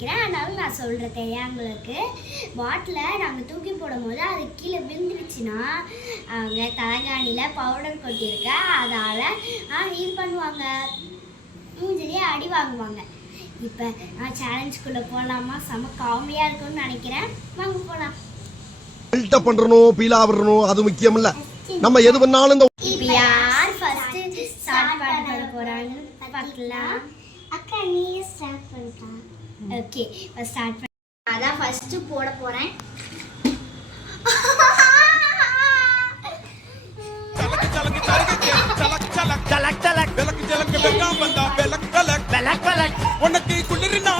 நினைக்கிறேன். அதனால நான் சொல்கிறேன் தெரியாங்களுக்கு. பாட்டில் நாங்கள் தூக்கி போடும் போது அது கீழே விழுந்துருச்சுன்னா அவங்க தலைகாணியில் பவுடர் கொட்டியிருக்க அதால் இது பண்ணுவாங்க, மூஞ்சிலேயே அடி வாங்குவாங்க. இப்போ நான் சேலஞ்சுக்குள்ளே போகலாமா? செம காமெடியாக இருக்கும்னு நினைக்கிறேன். வாங்க போகலாம். பில்டப் பண்றணும், பீலா வரணும், அது முக்கியம் இல்ல. நம்ம எது பண்ணாலும் இந்த இப்போ யார் ஃபர்ஸ்ட் ஸ்டார்ட் பண்ண போறாங்கன்னு பார்க்கலாம். அக்கா நீ ஸ்டார்ட் பண்ணலாம். ஓகே ஃபர்ஸ்ட் ஸ்டார்ட் பண்ண. அதான் ஃபர்ஸ்ட் போட போறேன். உனக்கு குளிர்னா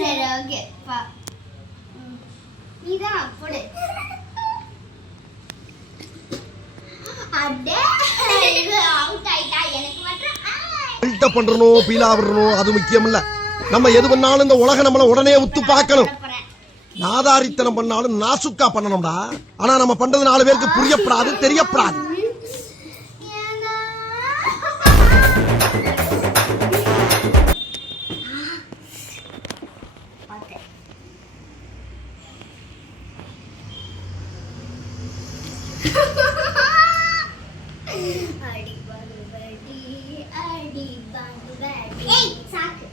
சரி ஓகே பா நீதான் போடு. அடே இது அவுட் ஆயிட்டா. எனக்கு மட்டும் பில்டப் பண்றணும், பீலா வரணும், அது முக்கியம் இல்ல. நம்ம எது பண்ணாலும் இந்த உலக நம்மள உடனே உத்து பார்க்கணும். நாதாரித்தனம் பண்ணாலும் நாசுக்கா பண்ணணும்டா. ஆனா நம்ம பண்றது 4 பேருக்கு புரியப்படாது, தெரியப்படாது. அடி பாகுபடி அடி பாகுபடி. ஏய் சாக்கு.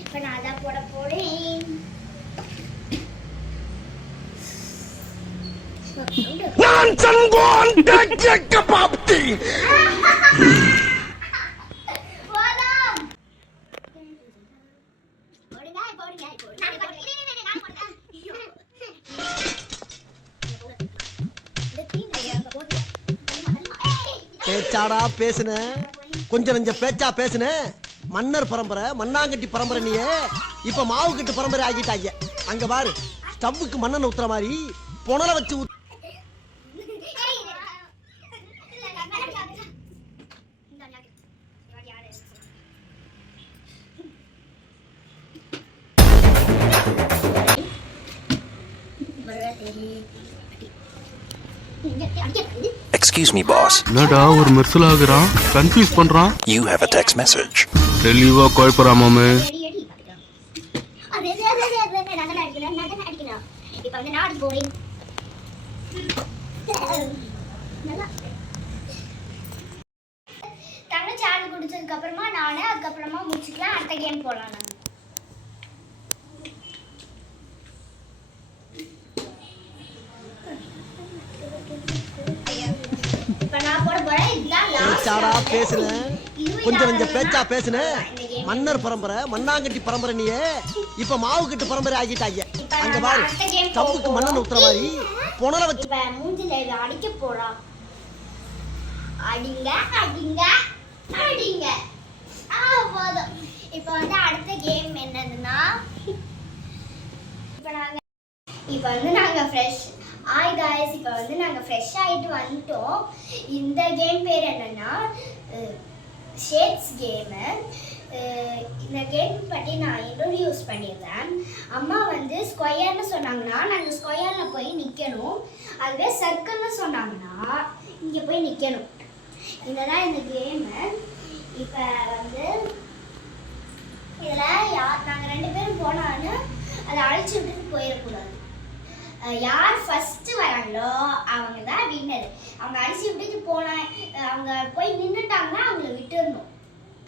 இப்போ நான் அதான் போட போறேன். நான் சங்கோன் கேக்க பாப்தி. போலாம். போடுங்க போடுங்க போடுங்க. நான் போடுறேன். பேச்சாடா பேசுன, கொஞ்சம் நெஞ்ச பேச்சா பேசுன. மன்னர் பரம்பரை, மண்ணாங்கட்டி பரம்பரை நீயே. இப்ப மாவு கட்டு பரம்பரை ஆகிட்டாங்க. அங்க பாரு, ஸ்டவ்வுக்கு மண்ணெண்ணெய் ஊத்துற மாதிரி புனல வச்சு Excuse me, boss. என்னடா ஒரு மெர்சல் ஆகுறான், கன்ஃபியூஸ் பண்றான். You have a text message. தெளிவா கோய்பரா மாமே. இப்போ வந்து நான் போறேன். தங்க சாடு குடிச்சதுக்கு அப்புறமா நானே அதுக்கப்புறமா முடிச்சுக்கலாம். அடுத்த கேம் போகலாம். நான் இப்போ நான் போட போறேன். இதுதான் பேச்சாடா பேசுன, கொஞ்சம் நெஞ்ச பேச்சா பேசுன. மன்னர் பரம்பரை, மண்ணாங்கட்டி பரம்பரை நீயே. இப்ப மாவு கட்டு பரம்பரை ஆகிட்டாங்க. அங்க பாரு, ஸ்டவ்வுக்கு மண்ணெண்ணெய் ஊத்துற மாதிரி புனல வச்சு இப்ப மூஞ்சில அடிக்க போறோம். அடிங்க அடிங்க அடிங்க. போதும். இப்போ வந்து அடுத்த கேம் என்னதுன்னா, இப்போ வந்து நாங்க ஃப்ரெஷ் ஹாய் காய்ஸ். இப்போ வந்து நாங்கள் ஃப்ரெஷ் ஆகிட்டு வந்துட்டோம். இந்த கேம் பேர் என்னன்னா ஷேட்ஸ் கேமு. இந்த கேம் பற்றி நான் இன்ட்ரோடியூஸ் பண்ணிடுறேன். அம்மா வந்து ஸ்கொயர்னு சொன்னாங்கன்னா நாங்கள் ஸ்கொயரில் போய் நிற்கணும். அதுவே சர்க்கிள்னு சொன்னாங்கன்னா இங்கே போய் நிற்கணும். இதுதான் இந்த கேமு. இப்போ வந்து இதில் நாங்கள் 2 பேரும் போனாலும் அதை அழைச்சி விட்டுட்டு போயிடக்கூடாது. யார் ஃபஸ்ட்டு வராங்களோ அவங்க தான் வின்னர். அவங்க அடிச்சு விட்டுட்டு அவங்க போய் நின்றுட்டாங்கன்னா அவங்கள விட்டுடணும்.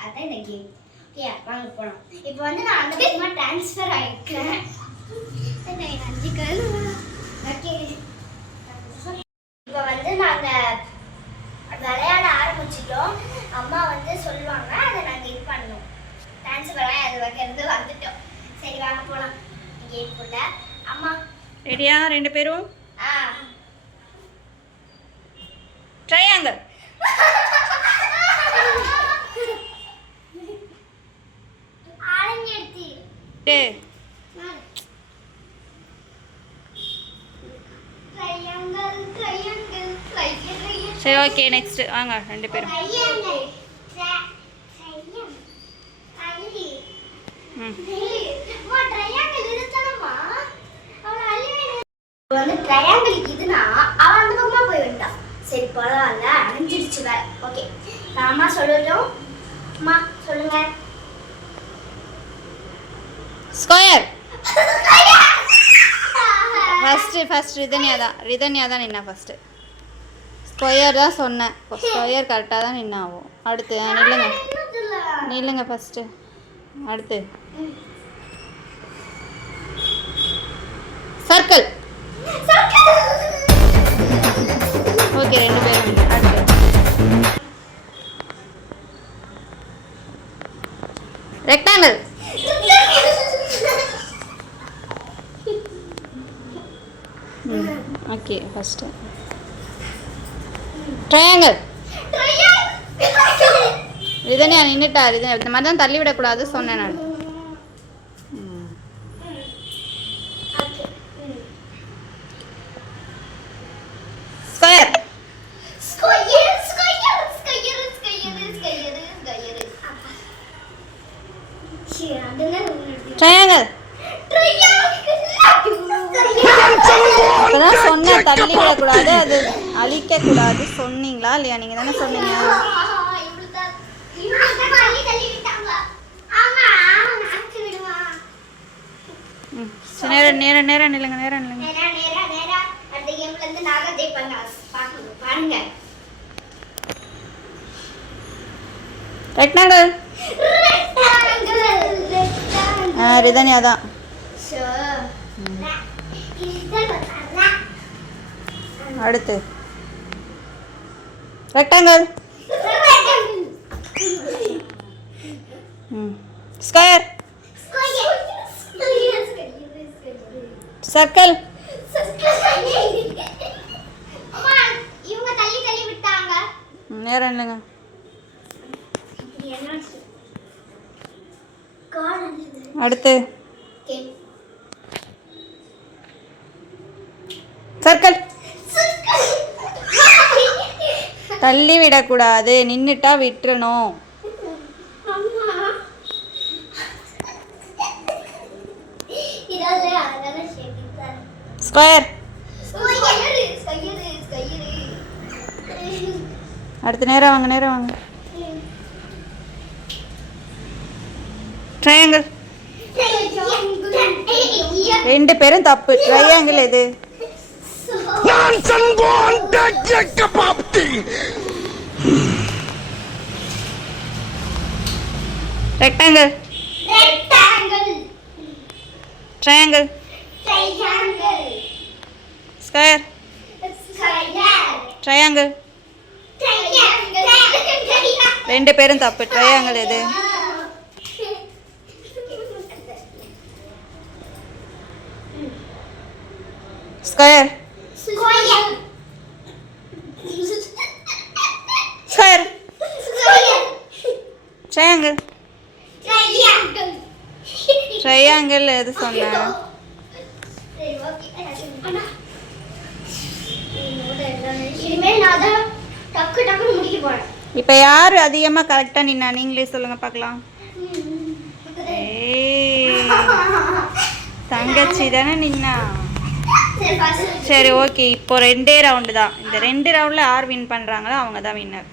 அதுதான் இந்த கேம். ஓகே வாங்க போகலாம். இப்போ வந்து நான் அந்த பக்கமாக ட்ரான்ஸ்ஃபர் ஆகிருக்கேன். 5 கல். ஓகே இப்போ வந்து நாங்கள் விளையாட ஆரம்பிச்சிட்டோம். அம்மா வந்து சொல்லுவாங்க, அதை நாங்கள் இது பண்ணோம். ட்ரான்ஸ்ஃபர் அது வைக்கிறது வந்துட்டோம். சரி வாங்க போகலாம் கேம்குள்ள. அம்மா ரெடியா 2 பேரும்? ஆ ட்ரையாங்கிள். ஆரஞ்சு எடுத்து ட்ரையாங்கிள் ட்ரையாங்கிள் ட்ரையாங்கிள். சரி ஓகே நெக்ஸ்ட் வாங்க 2 பேரும். ட்ரையாங்கிள் ட்ரையாங்கிள் இருக்கணுமா? வந்து ட்ரையாங்கிள் இதுனா அவன் அந்த பக்கமா போய் விட்டான். சரி பரவாயில்ல, அணிஞ்சிருச்சு வேற. ஓகே அம்மா சொல்லட்டும். அம்மா சொல்லுங்க. ஸ்கொயர். ஃபர்ஸ்ட் ரிதன்யா தான் நின்னா ஃபர்ஸ்ட். ஸ்கொயர் தான் சொன்னேன். ஸ்கொயர் கரெக்டாக தான் நின்னாகும். அடுத்து நில்லுங்க ஃபர்ஸ்ட். அடுத்து சர்க்கிள். ஓகே 2 பேரும். அடுத்து rectangle. Okay first triangle. Rithanya நின்றுட்டா. இந்த மாதிரி தான் தள்ளி விடக்கூடாது சொன்னேன் நான். ஸ்கொயர். ட்ரையாங்கிள். இப்பதான் சொன்ன தள்ளி விடக்கூடாது, அது அழிக்க கூடாது சொன்னீங்களா இல்லையா? நீங்க தானே சொன்னீங்க. நேரம் நில்லுங்க. ரெக்டாங்கிள். ரிதன்யா தான். அடுத்து ரெக்டாங்கிள். ஸ்கொயர். சர்க்கிள். நேரம் இல்லைங்க. அடுத்து சர்க்கிள். தள்ளி விடக்கூடாது, நின்றுட்டா விட்டுறணும். ஸ்கொயர். அடுத்து நேரம் வாங்க. ட்ரையாங்கிள். 2 பேரும் தப்பு. ட்ரையாங்கிள் எது? ரெக்டாங்கிள். ட்ரையாங்கிள். ஸ்கொயர். ட்ரையாங்கிள். 2 பேரும் தப்பு. ட்ரையாங்கிள் எது? ஸ்கொயர். ஸ்கொயர். ட்ரையாங்கிள். ட்ரையாங்கிள் எது சொன்னேன்? இப்போ யார் அதிகமாக கரெக்டாக நின்னா நீங்களே சொல்லுங்க பார்க்கலாம். தங்கச்சி தானே நின்னா. சரி ஓகே. இப்போ 2 ரவுண்டு தான். இந்த 2 ரவுண்டில் யார் வின் பண்ணுறாங்களோ அவங்க தான் வின்னர்.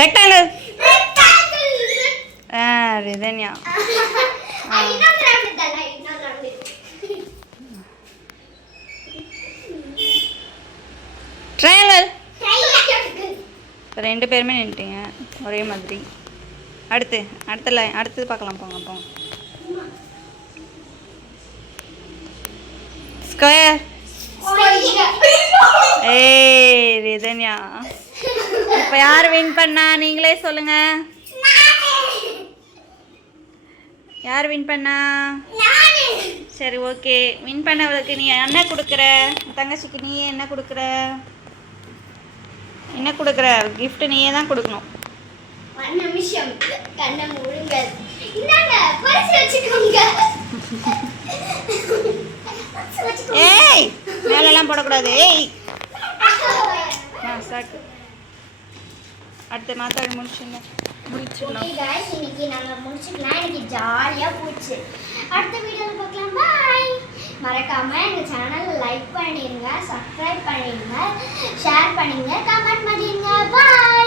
ரெக்டாங்கிள். ரிதன்யா. ட்ரையாங்கிள். 2 பேருமே நின்றுட்டீங்க ஒரே மாதிரி. அடுத்தது பார்க்கலாம். போங்க. ஸ்கொயர். ரிதன்யா. இப்போ யார் வின் பண்ணா நீங்களே சொல்லுங்க. யார் வின் பண்ணா? சரி ஓகே. வின் பண்ணவளுக்கு நீ என்ன கொடுக்குற? தங்கச்சிக்கு நீ என்ன கொடுக்குற? கிஃப்ட் நீயே தான் கொடுக்கணும். 1 நிமிஷம் கண்ணை மூடுங்க. இந்தாங்க பரிசு வச்சுக்கோங்க. ஏய் மேலெல்லாம் போடக்கூடாது. ஏய் சாக்கு. அடுத்து மாத்தாடி முடிச்சுங்க. முடிச்சிடலாம். ஓகே गाइस இன்னைக்கு நாங்க முடிச்சுக்கலாம். இன்னைக்கு ஜாலியா போச்சு. அடுத்த வீடியோல பார்க்கலாம். பை. மறக்காம எங்க சேனலை லைக் பண்ணிருங்க, சப்ஸ்கிரைப் பண்ணிருங்க, ஷேர் பண்ணுங்க, கமெண்ட் பண்ணிருங்க. பை.